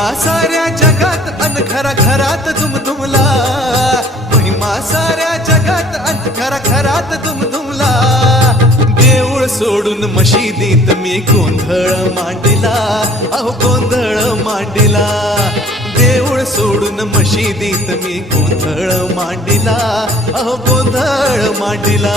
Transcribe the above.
महिमा साऱ्या जगात अन घरा घरात दुमदुमला, महिमा साऱ्या जगात अन घरा घरात दुमदुमला. देऊळ सोडून मशिदीत मी गोंधळ मांडला, अहो गोंधळ मांडला. देऊळ सोडून मशिदीत मी गोंधळ मांडला, अहो गोंधळ मांडला.